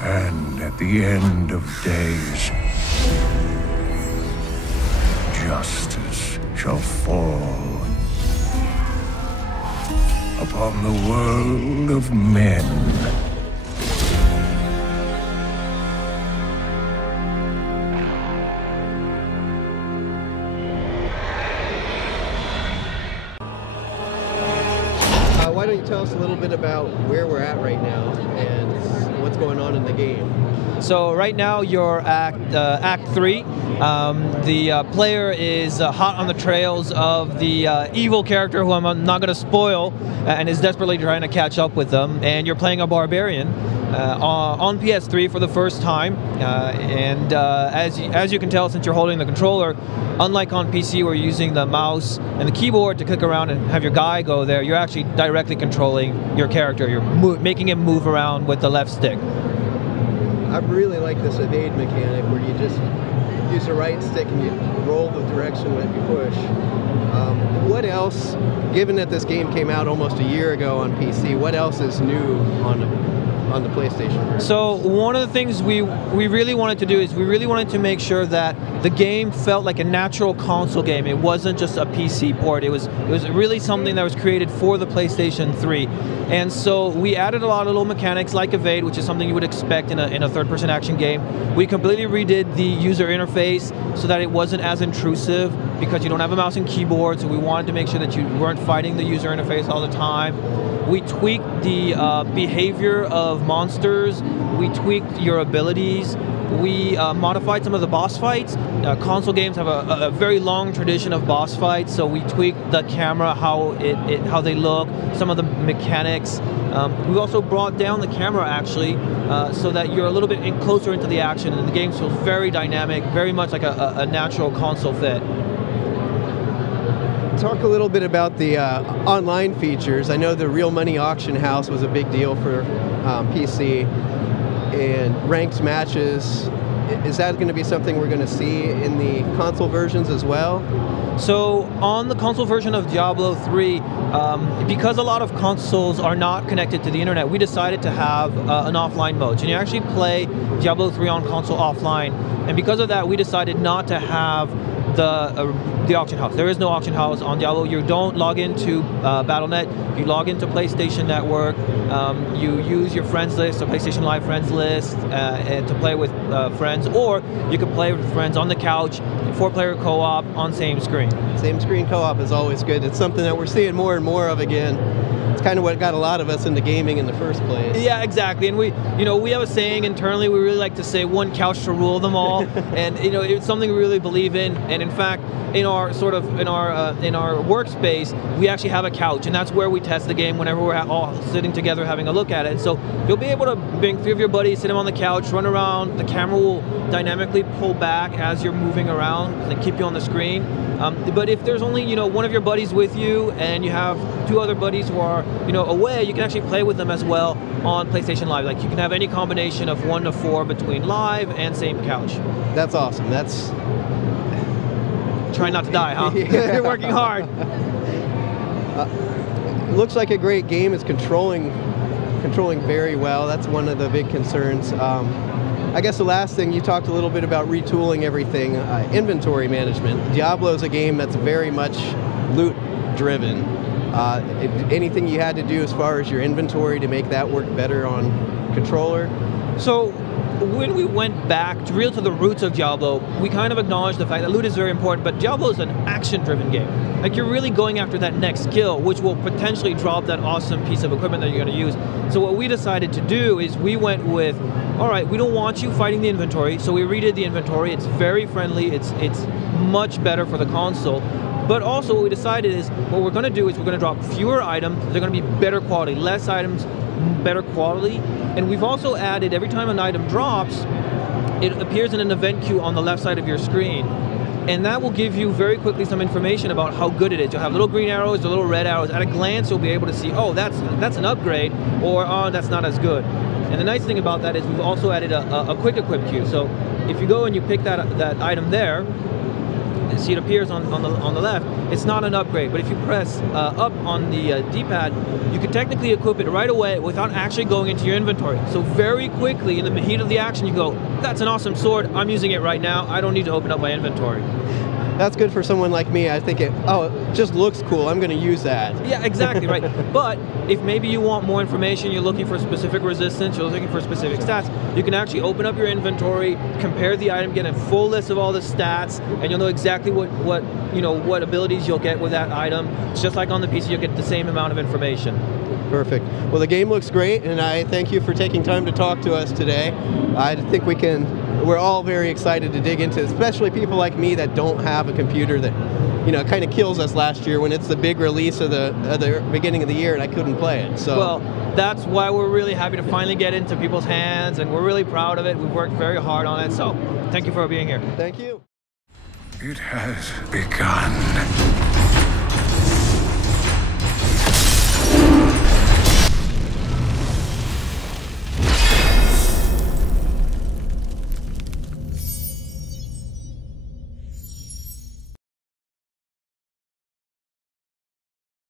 And at the end of days, justice shall fall upon the world of men. Why don't you tell us a little bit about where we're at right now and what's going on in the game? So right now you're Act 3. The player is hot on the trails of the evil character who I'm not going to spoil and is desperately trying to catch up with them. And you're playing a barbarian on PS3 for the first time. As you can tell, since you're holding the controller, unlike on PC where you're using the mouse and the keyboard to click around and have your guy go there, you're actually directly controlling your character. You're making him move around with the left stick. I really like this evade mechanic where you just use the right stick and you roll the direction that you push. What else, given that this game came out almost a year ago on PC, what else is new on the PlayStation version? So one of the things we really wanted to do is we really wanted to make sure that the game felt like a natural console game. It wasn't just a PC port. It was really something that was created for the PlayStation 3. And so we added a lot of little mechanics like evade, which is something you would expect in a third-person action game. We completely redid the user interface so that it wasn't as intrusive because you don't have a mouse and keyboard, so we wanted to make sure that you weren't fighting the user interface all the time. We tweaked the behavior of monsters. We tweaked your abilities. We modified some of the boss fights. Console games have a very long tradition of boss fights, so we tweaked the camera, how they look, some of the mechanics. We've also brought down the camera actually, so that you're a little bit closer into the action, and the game feels very dynamic, very much like a natural console fit. Talk a little bit about the online features. I know the Real Money Auction House was a big deal for PC, and ranked matches. Is that going to be something we're going to see in the console versions as well? So on the console version of Diablo 3, because a lot of consoles are not connected to the internet, we decided to have an offline mode. So you actually play Diablo 3 on console offline, and because of that, we decided not to have the auction house. There is no auction house on Diablo. You don't log into Battle.net. You log into PlayStation Network. You use your friends list, or PlayStation Live friends list, and to play with friends, or you can play with friends on the couch, 4-player co-op on same screen. Same screen co-op is always good. It's something that we're seeing more and more of again. It's kind of what got a lot of us into gaming in the first place. Yeah, exactly. And we have a saying internally. We really like to say one couch to rule them all, and it's something we really believe in. And in fact, in our workspace, we actually have a couch, and that's where we test the game whenever we're all sitting together having a look at it. So you'll be able to bring 3 of your buddies, sit them on the couch, run around. The camera will dynamically pull back as you're moving around and keep you on the screen. But if there's only one of your buddies with you, and you have 2 other buddies who are away, you can actually play with them as well on PlayStation Live. Like, you can have any combination of 1 to 4 between live and same couch. That's awesome. That's trying not to die, huh? Yeah. You're working hard. Looks like a great game. It's controlling very well. That's one of the big concerns. I guess the last thing, you talked a little bit about retooling everything. Inventory management. Diablo is a game that's very much loot driven. Anything you had to do as far as your inventory to make that work better on controller? So when we went back to the roots of Diablo, we kind of acknowledged the fact that loot is very important, but Diablo is an action-driven game. Like, you're really going after that next skill, which will potentially drop that awesome piece of equipment that you're going to use. So what we decided to do is we went with, all right, we don't want you fighting the inventory, so we redid the inventory. It's very friendly. It's much better for the console. But also what we decided is what we're going to do is we're going to drop fewer items. They're going to be better quality. Less items, better quality. And we've also added, every time an item drops, it appears in an event queue on the left side of your screen. And that will give you very quickly some information about how good it is. You'll have little green arrows or little red arrows. At a glance, you'll be able to see, oh, that's an upgrade, or oh, that's not as good. And the nice thing about that is we've also added a quick equip queue. So if you go and you pick that item there, see it appears on the left, it's not an upgrade. But if you press up on the D-pad, you can technically equip it right away without actually going into your inventory. So very quickly, in the heat of the action, you go, that's an awesome sword, I'm using it right now, I don't need to open up my inventory. That's good for someone like me. I think it just looks cool, I'm going to use that. Yeah, exactly, right. But if maybe you want more information, you're looking for specific resistance, you're looking for specific stats, you can actually open up your inventory, compare the item, get a full list of all the stats, and you'll know exactly what abilities you'll get with that item. It's just like on the PC, you'll get the same amount of information. Perfect. Well, the game looks great, and I thank you for taking time to talk to us today. I think we're all very excited to dig into it, especially people like me that don't have a computer that, kind of kills us last year when it's the big release of the beginning of the year and I couldn't play it. So. Well, that's why we're really happy to finally get into people's hands, and we're really proud of it. We've worked very hard on it, so thank you for being here. Thank you. It has begun.